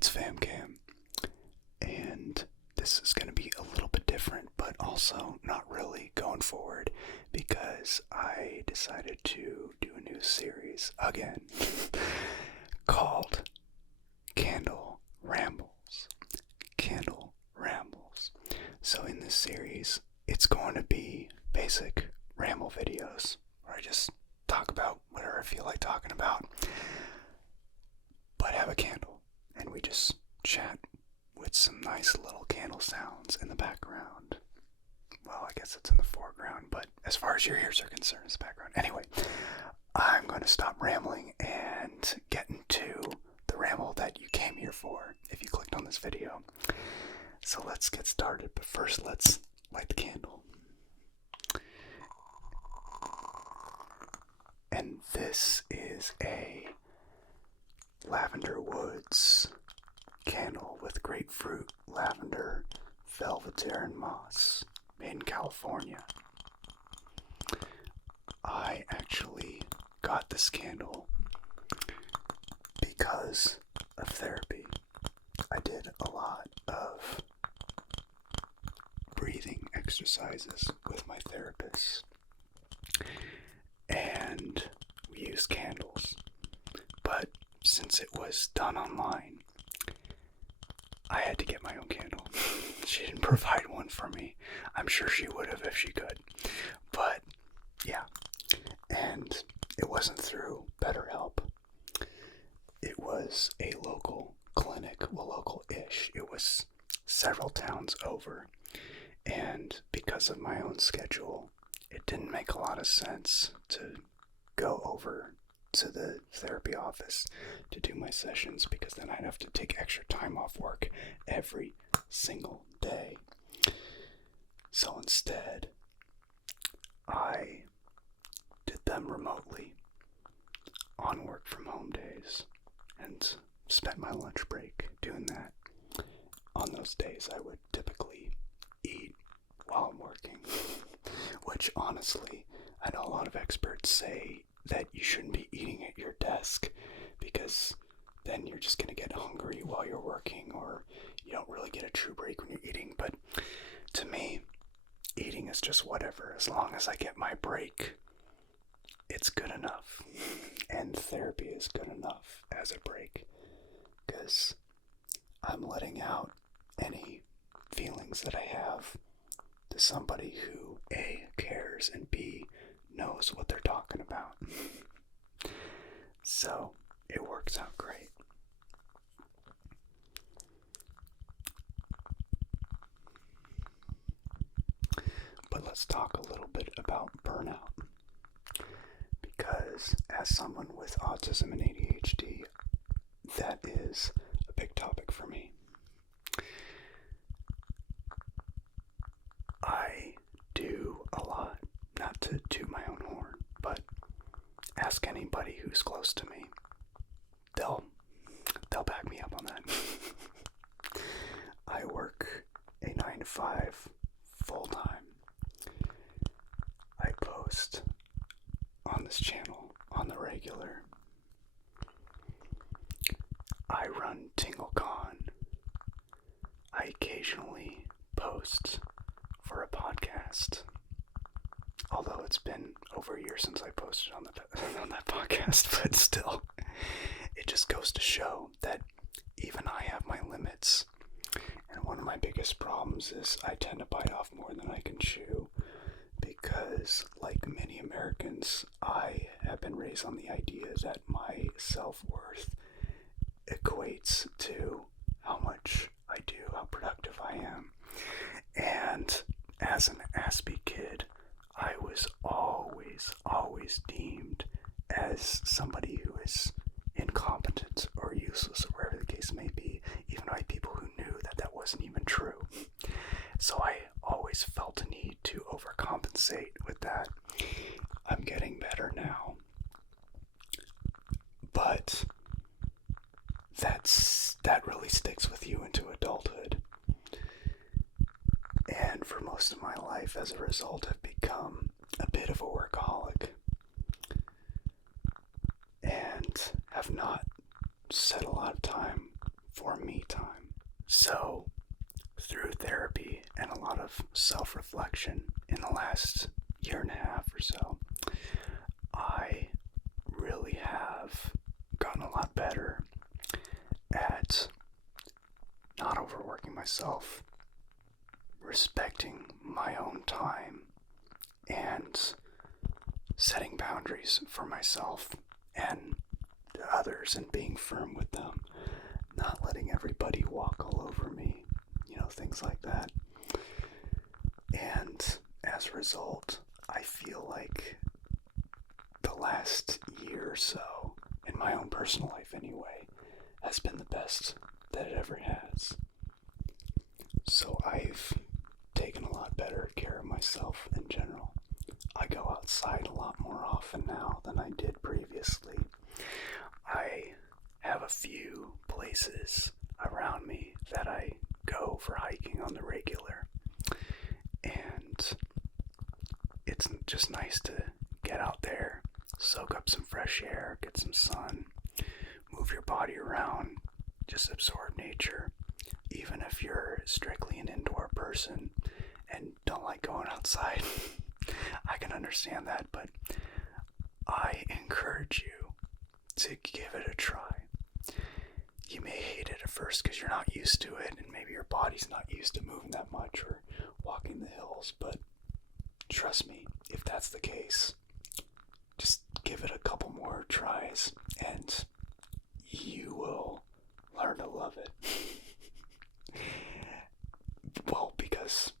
it's FamCam, and this is going to be a little bit different, but also not really going forward, because I decided to do a new series again called Candle Rambles. Candle Rambles. So in this series, it's going to be basic ramble videos where I just talk about whatever I feel like talking about, but have a candle, and we just chat with some nice little candle sounds in the background. Well, I guess it's in the foreground, but as far as your ears are concerned, it's the background. Anyway, I'm going to stop rambling and get into the ramble that you came here for if you clicked on this video. So let's get started, but first let's light the candle. And this is a Lavender Woods candle with grapefruit, lavender, velveteer, and moss, made in California. I actually got this candle because of therapy. I did a lot of breathing exercises with my therapist, and we used candles. But since it was done online, I had to get my own candle. She didn't provide one for me. I'm sure she would have if she could. But yeah, and it wasn't through BetterHelp. It was a local clinic, well, local-ish. It was several towns over, and because of my own schedule, it didn't make a lot of sense to go over to the therapy office to do my sessions, because then I'd have to take extra time off work every single day. So instead, I did them remotely on work from home days and spent my lunch break doing that. On those days, I would typically eat while I'm working, which honestly, I know a lot of experts say that you shouldn't be eating at your desk, because then you're just going to get hungry while you're working, or you don't really get a true break when you're eating. But to me, eating is just whatever. As long as I get my break, it's good enough. And therapy is good enough as a break, because I'm letting out any feelings that I have to somebody who A, cares, and B, knows what they're talking about. So it works out great. But let's talk a little bit about burnout, because as someone with autism and ADHD, that is a big topic for me. I do a lot, not to toot my own horn, but ask anybody who's close to me. They'll back me up on that. I work a 9 to 5 full time. I post on this channel on the regular. I run TingleCon. I occasionally post for a podcast, although it's been over a year since I posted on that podcast, but still, it just goes to show that even I have my limits. And one of my biggest problems is I tend to bite off more than I can chew, because like many Americans, I have been raised on the idea that my self-worth equates to how much I do, how productive I am. And as an Aspie kid, I was always deemed as somebody who is incompetent or useless, or whatever the case may be, even by people who knew that that wasn't even true. So I always felt a need to overcompensate with that. I'm getting better now, but that really sticks with you into adulthood. And for most of my life, as a result, I've become a bit of a workaholic and have not set a lot of time for me time. So, through therapy and a lot of self-reflection in the last year and a half or so, I really have gotten a lot better at not overworking myself, respecting my own time, and setting boundaries for myself and others and being firm with them, not letting everybody walk all over me, things like that. And as a result, I feel like the last year or so, in my own personal life anyway, has been the best that it ever has. So I've taken a lot better care of myself in general. I go outside a lot more often now than I did previously. I have a few places around me that I go for hiking on the regular. And it's just nice to get out there, soak up some fresh air, get some sun, move your body around, just absorb nature. Even if you're strictly an indoor person and don't like going outside, I can understand that, but I encourage you to give it a try. You may hate it at first because you're not used to it, and maybe your body's not used to moving that much or walking the hills, but trust me, if that's the case, just give it a couple more tries and you will learn to love it. Well, because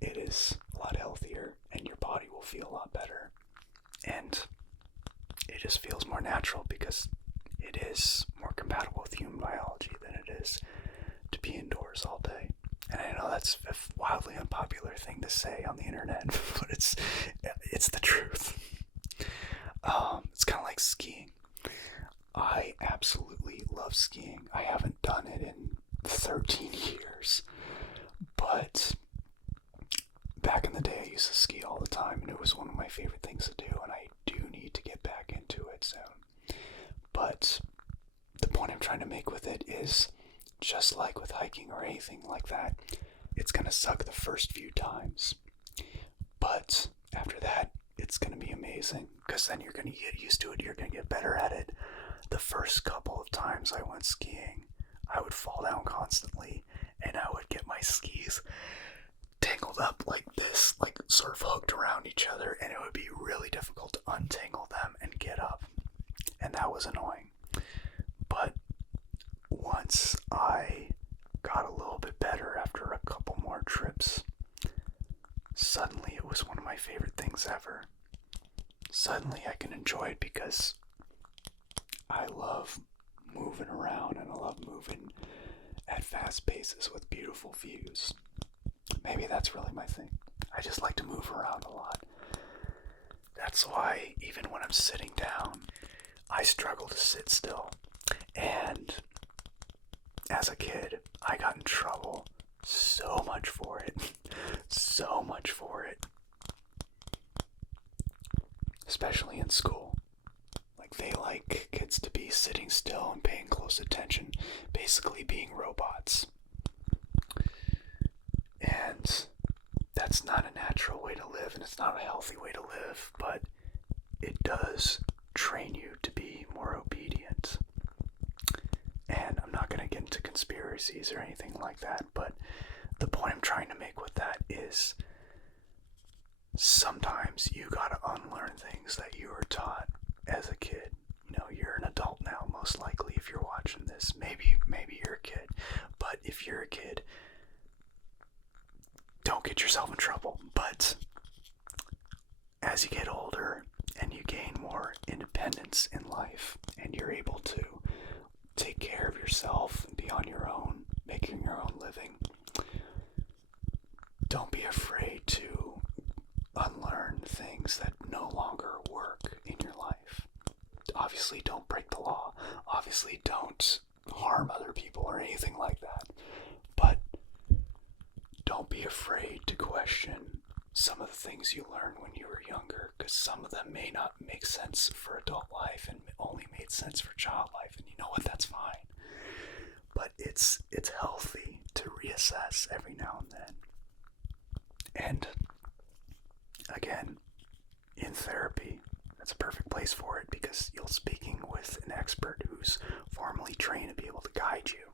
it is a lot healthier and your body will feel a lot better, and it just feels more natural because it is more compatible with human biology than it is to be indoors all day. And I know that's a wildly unpopular thing to say on the internet, but it's the truth. It's kind of like skiing. I absolutely love skiing. I haven't done it in 13 years, but back in the day I used to ski all the time, and it was one of my favorite things to do, and I do need to get back into it soon. But the point I'm trying to make with it is, just like with hiking or anything like that, it's going to suck the first few times. But after that, it's going to be amazing, because then you're going to get used to it, you're going to get better at it. The first couple of times I went skiing, I would fall down constantly, and I would get my skis tangled up like this, like sort of hooked around each other, and it would be really difficult to untangle them and get up. And that was annoying. But once I got a little bit better after a couple more trips, suddenly it was one of my favorite things ever. Suddenly I can enjoy it because I love moving around, and I love moving at fast paces with beautiful views. Maybe that's really my thing. I just like to move around a lot. That's why even when I'm sitting down, I struggle to sit still. And as a kid, I got in trouble so much for it. So much for it. Especially in school. Like, they like kids to be sitting still and paying close attention, basically being robots. And that's not a natural way to live, and it's not a healthy way to live, but it does train you to be more obedient. And I'm not going to get into conspiracies or anything like that, but the point I'm trying to make with that is sometimes you gotta unlearn things that you were taught as a kid. You're an adult now, most likely, if you're watching this. Maybe you're a kid, but if you're a kid, don't get yourself in trouble. But as you get older and you gain more independence in life, and you're able to take care of yourself and be on your own, making your own living, don't be afraid to unlearn things that no longer work in your life. Obviously, don't break the law. Obviously, don't harm other people or anything like that. But don't be afraid to question some of the things you learned when you were younger, because some of them may not make sense for adult life and only made sense for child life, and you know what, that's fine. But but it's healthy to reassess every now and then. And again, in therapy, that's a perfect place for it, because you're speaking with an expert who's formally trained to be able to guide you.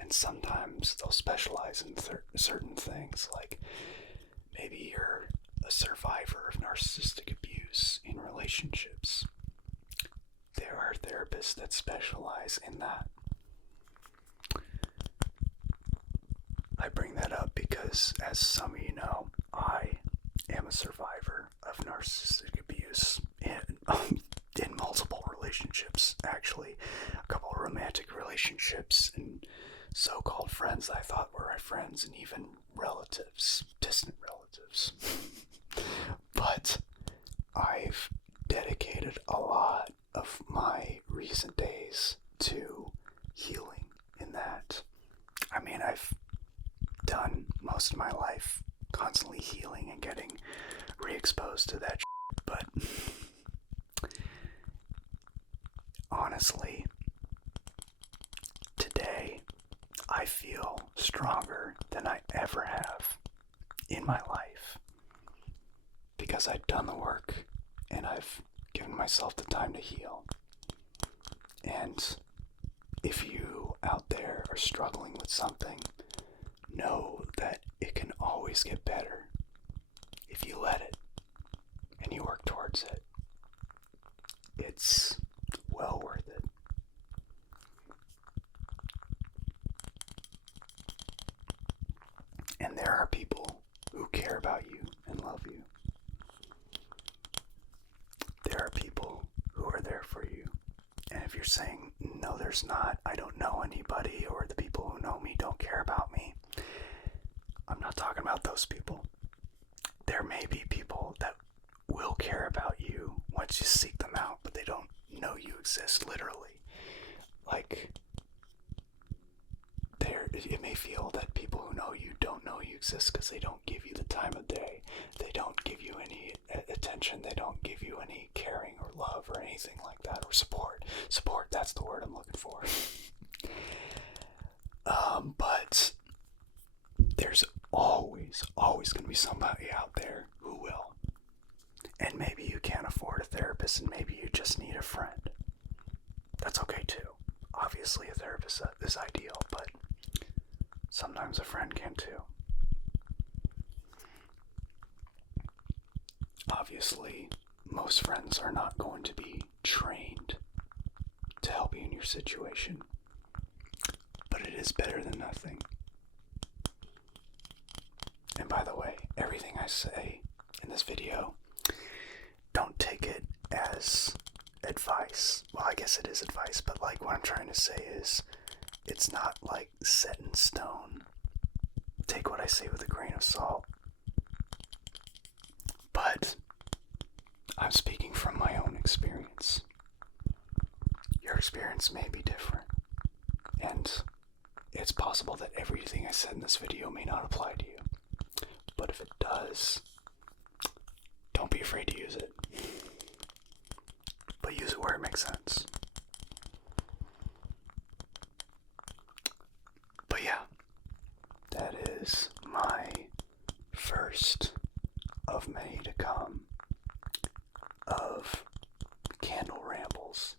And sometimes they'll specialize in certain things, like maybe you're a survivor of narcissistic abuse in relationships. There are therapists that specialize in that. I bring that up because, as some of you know, I am a survivor of narcissistic abuse in multiple relationships, actually. A couple of romantic relationships, and so-called friends I thought were my friends, and even relatives, distant relatives. But I've dedicated a lot of my recent days to healing in that. I mean, I've done most of my life constantly healing and getting re-exposed to that shit, but honestly, today I feel stronger than I ever have in my life, because I've done the work and I've given myself the time to heal. And if you out there are struggling with something, know that it can always get better if you let it and you work towards it. It's well worth it. And there are people who care about you and love you. There are people who are there for you. And if you're saying, no, there's not, I don't know anybody, or the people who know me don't care about me, I'm not talking about those people. There may be people that will care about you once you seek them out, but they don't know you exist, literally. Like, it may feel that people who know you don't know you exist because they don't give you the time of day. They don't give you any attention. They don't give you any caring or love or anything like that, or support. Support, that's the word I'm looking for. But there's always going to be somebody out there who will. And maybe you can't afford a therapist, and maybe you just need a friend. That's okay too. Obviously a therapist is ideal, but sometimes a friend can too. Obviously, most friends are not going to be trained to help you in your situation, but it is better than nothing. And by the way, everything I say in this video, don't take it as advice. Well, I guess it is advice, but like what I'm trying to say is, it's not like set in stone. Take what I say with a grain of salt. But I'm speaking from my own experience. Your experience may be different, and it's possible that everything I said in this video may not apply to you. But if it does, don't be afraid to use it. But use it where it makes sense. But yeah, that is my first of many to come of candle rambles.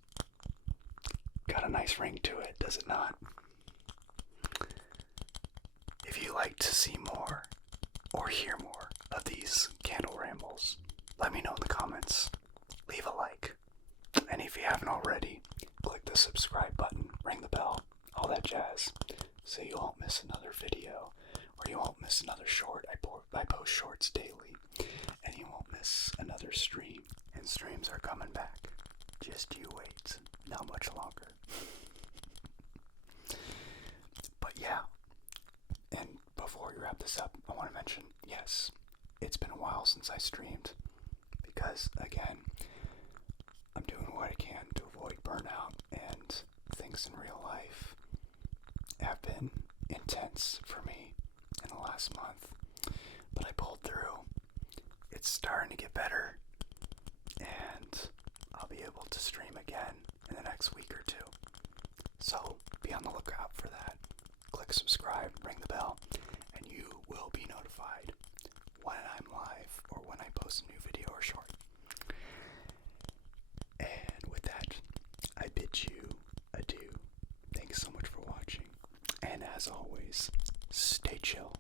Got a nice ring to it, does it not? If you like to see more or hear more of these candle rambles, let me know in the comments. Leave a like. And if you haven't already, click the subscribe button, ring the bell, all that jazz, so you won't miss another video, or you won't miss another short. I post shorts daily, and you won't miss another stream. And streams are coming back. Just you wait. Not much longer. But yeah, and before we wrap this up, I want to mention, yes, it's been a while since I streamed, because again, I'm doing what I can to avoid burnout, and things in real life have been intense for me in the last month, but I pulled through. It's starting to get better, and I'll be able to stream again in the next week or two. So be be on the lookout for that. Click subscribe, ring the bell, and you will be notified when I'm live or when I post a new video or short. And with that, I bid you adieu. Thanks so much for watching. And as always, stay chill.